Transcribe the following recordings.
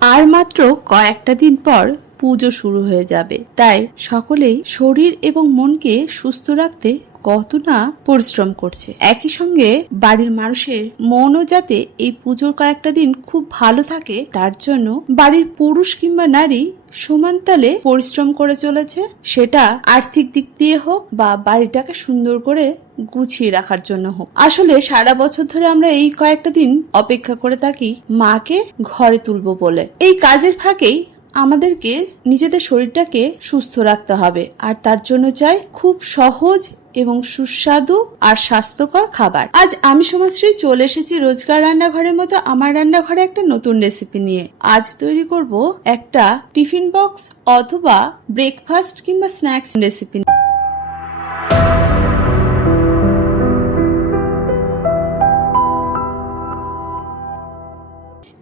আর মাত্র কয়েকটা দিন পর পুজো শুরু হয়ে যাবে। তাই সকলেই শরীর এবং মনকে সুস্থ রাখতে কত না পরিশ্রম করছে। একই সঙ্গে বাড়ির মানুষের মনও যাতে এই পুজোর কয়েকটা দিন খুব ভালো থাকে, তার জন্য বাড়ির পুরুষ কিংবা নারী সমান তালে পরিশ্রম করে চলেছে। সেটা আর্থিক দিক দিয়ে হোক বা বাড়িটাকে সুন্দর করে গুছিয়ে রাখার জন্য হোক। আসলে সারা বছর ধরে আমরা এই কয়েকটা দিন অপেক্ষা করে থাকি মাকে ঘরে তুলবো বলে। এই কাজের ফাঁকেই আমাদেরকে, নিজেদের শরীরটাকে সুস্থ রাখতে হবে। আর তার জন্য চাই খুব সহজ এবং সুস্বাদু আর স্বাস্থ্যকর খাবার। আজ আমি সমাজশ্রী চলে এসেছি রোজকার রান্নাঘরের মতো আমার রান্নাঘরে একটা নতুন রেসিপি নিয়ে। আজ তৈরি করব একটা টিফিন বক্স অথবা ব্রেকফাস্ট কিংবা স্ন্যাক্স রেসিপি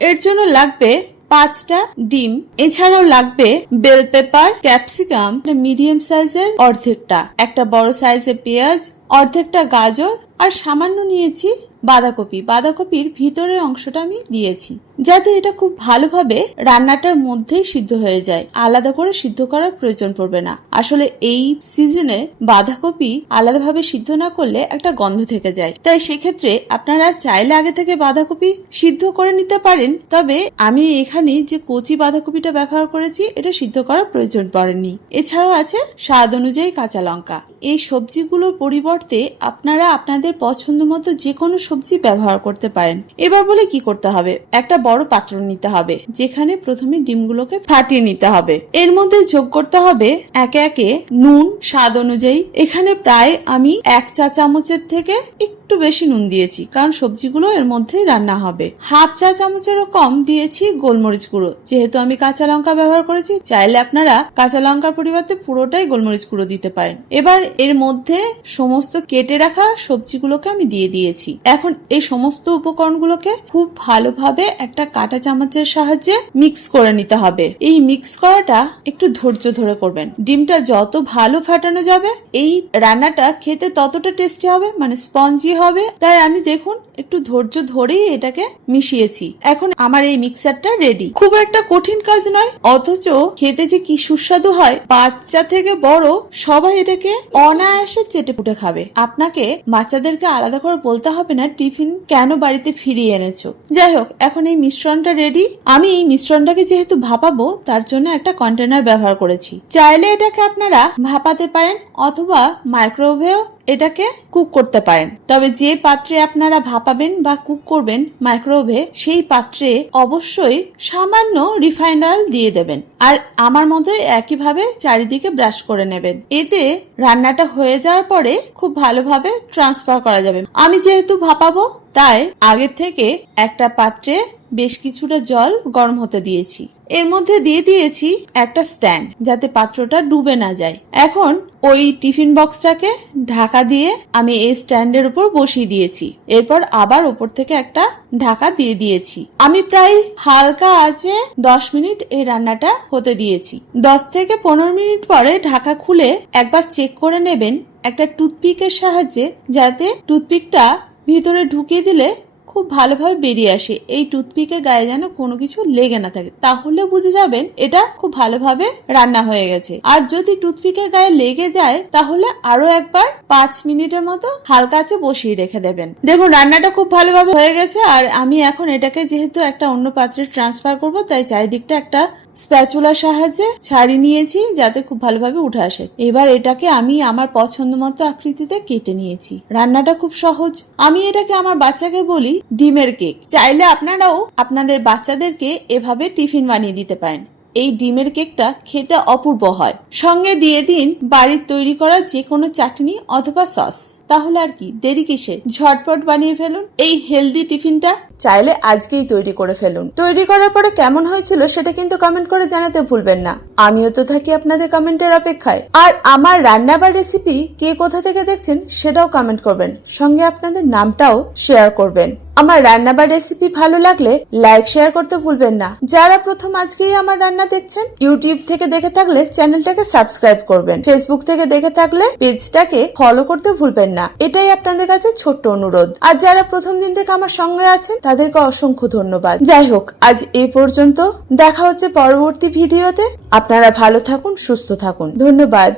এর জন্য লাগবে পাঁচটা ডিম। এছাড়াও লাগবে বেল পেপার, ক্যাপসিকাম মিডিয়াম সাইজের অর্ধেকটা। একটা বড় সাইজের পেঁয়াজ, অর্ধেকটা গাজর, আর সামান্য নিয়েছি বাঁধাকপি। বাঁধাকপির ভিতরের অংশটা আমি দিয়েছি, যাতে এটা খুব ভালোভাবে রান্নাটার মধ্যেই সিদ্ধ হয়ে যায়। আলাদা করে সিদ্ধ করার প্রয়োজন পড়বে না। আসলে এই সিজনে বাঁধাকপি আলাদাভাবে সিদ্ধ না করলে একটা গন্ধ থেকে যায়। তাই সেক্ষেত্রে আপনারা চাইলে আগে থেকে বাঁধাকপি সিদ্ধ করে নিতে পারেন, তবে আমি এখানে যে কচি বাঁধাকপিটা ব্যবহার করেছি, এটা সিদ্ধ করার প্রয়োজন পড়েনি। এছাড়াও আছে স্বাদ অনুযায়ী কাঁচা লঙ্কা। এই সবজিগুলোর পরিবর্তে আপনারা আপনাদের পছন্দ মতো যে কোনো সবজি ব্যবহার করতে পারেন। এবার বলে কি করতে হবে? একটা বড় পাত্র নিতে হবে, যেখানে প্রথমে ডিমগুলোকে ফাটিয়ে নিতে হবে। এর মধ্যে যোগ করতে হবে একে একে নুন, স্বাদ অনুযায়ী। এখানে প্রায় আমি এক চা চামচের থেকে একটু বেশি নুন দিয়েছি, কারণ সবজিগুলো এর মধ্যেই রান্না হবে। হাফ চা চামচেরও কম দিয়েছি গোলমরিচ গুঁড়ো। যেহেতু আমি কাঁচা লঙ্কা ব্যবহার করেছি, চাইলে আপনারা কাঁচা লঙ্কার পরিবর্তে পুরোটাই গোলমরিচ গুঁড়ো দিতে পারেন। এবার এর মধ্যে সমস্ত কেটে রাখা সবজিগুলোকে আমি দিয়ে দিয়েছি। এখন এই সমস্ত উপকরণগুলোকে খুব ভালোভাবে একটা কাঁটা চামচের সাহায্যে মিক্স করে নিতে হবে। এই মিক্স করাটা একটু ধৈর্য ধরে করবেন। ডিমটা যত ভালো ফাটানো যাবে, এই রান্নাটা খেতে ততটা টেস্টি হবে মানে স্পঞ্জি হবে। তাই আমি দেখুন, একটু ধৈর্য ধরেই এটাকে মিশিয়েছি। এখন আমার এই মিক্সারটা রেডি খুব একটা কঠিন কাজ নয়, অথচ খেতে যে কি সুস্বাদু হয়, বাচ্চা থেকে বড় সবাই এটাকে অনায়াসে চেটে পুটে খাবে। আপনাকে বাচ্চাদেরকে আলাদা করে বলতে হবে না টিফিন কেন বাড়িতে ফিরিয়ে এনেছো? যাই হোক এখন এই মিশ্রণটা রেডি আমি এই মিশ্রণটাকে যেহেতু ভাপাবো, তার জন্য একটা কন্টেনার ব্যবহার করেছি। চাইলে এটাকে আপনারা ভাপাতে পারেন অথবা মাইক্রোওয়েভেও এটাকে কুক করতে পারেন। তবে যে পাত্রে আপনারা ভাপাবেন বা কুক করবেন মাইক্রোওয়েভে সেই পাত্রে অবশ্যই সামান্য রিফাইন্ড অয়েল দিয়ে দেবেন। আর আমার মতো একইভাবে চারিদিকে ব্রাশ করে নেবেন। এতে রান্নাটা হয়ে যাওয়ার পরে খুব ভালোভাবে ট্রান্সফার করা যাবে। আমি যেহেতু ভাপাবো, তাই আগের থেকে একটা পাত্রে বেশ কিছুটা জল গরম হতে দিয়েছি। এর মধ্যে দিয়ে দিয়েছি একটা স্ট্যান্ড, যাতে পাত্রটা ডুবে না যায়। এখন ওই টিফিন বক্সটাকে ঢাকা দিয়ে আমি এই স্ট্যান্ডের উপর বসিয়ে দিয়েছি। এরপর আবার ওপর থেকে একটা ঢাকা দিয়ে দিয়েছি। আমি প্রায় হালকা আছে দশ মিনিট এই রান্নাটা হতে দিয়েছি। দশ থেকে পনেরো মিনিট পরে ঢাকা খুলে একবার চেক করে নেবেন একটা টুথপিকের সাহায্যে, যাতে টুথপিকটা ভিতরে ঢুকিয়ে দিলে খুব ভালোভাবে বেরিয়ে আসে। এই টুথপিকের গায়ে যেন কোনো কিছু লেগে না থাকে। তাহলে বুঝে যাবেন এটা খুব ভালোভাবে রান্না হয়ে গেছে। আর যদি টুথপিকের গায়ে লেগে যায়, তাহলে আরও একবার পাঁচ মিনিটের মতো হালকা আছে বসিয়ে রেখে দেবেন। দেখুন, রান্নাটা খুব ভালোভাবে হয়ে গেছে। আর আমি এখন এটাকে যেহেতু একটা অন্য পাত্রে ট্রান্সফার করব, তাই চারিদিকটা একটা স্প্যাচুলার সাহায্যে ছাড়ি নিয়েছি যাতে খুব ভালোভাবে উঠে আসে। এবার এটাকে আমি আমার পছন্দ মতো আকৃতিতে কেটে নিয়েছি। রান্নাটা খুব সহজ। আমি এটাকে আমার বাচ্চাকে বলি ডিমের কেক। চাইলে আপনারাও আপনাদের বাচ্চাদেরকে এভাবে টিফিন বানিয়ে দিতে পারেন। এই ডিমের কেকটা খেতে অপূর্ব হয়। সঙ্গে দিয়ে দিন বাড়ির তৈরি করা যে কোনো চাটনি অথবা সস। তাহলে আর কি, দেরি কিসে ঝটপট বানিয়ে ফেলুন। এই হেলদি টিফিনটা চাইলে আজকেই তৈরি করে ফেলুন। তৈরি করার পরে কেমন হয়েছিল সেটা কিন্তু কমেন্ট করে জানাতে ভুলবেন না। আমিও তো থাকি আপনাদের কমেন্টের অপেক্ষায়। আর আমার রান্না বা রেসিপি কে কোথা থেকে দেখছেন সেটাও কমেন্ট করবেন। সঙ্গে আপনাদের নামটাও শেয়ার করবেন। আমার রান্না বা রেসিপি ভালো লাগলে লাইক শেয়ার করতে ভুলবেন না। যারা প্রথম আজকেই আমার রান্না দেখছেন ইউটিউব থেকে দেখে থাকলে চ্যানেলটাকে সাবস্ক্রাইব করবেন। ফেসবুক থেকে দেখে থাকলে পেজটাকে ফলো করতে ভুলবেন না। এটাই আপনাদের কাছে ছোট্ট অনুরোধ। আর যারা প্রথম দিন থেকে আমার সঙ্গে আছেন তাদেরকে অসংখ্য ধন্যবাদ। যাই হোক, আজ এ পর্যন্ত। দেখা হচ্ছে পরবর্তী ভিডিওতে। আপনারা ভালো থাকুন, সুস্থ থাকুন। ধন্যবাদ।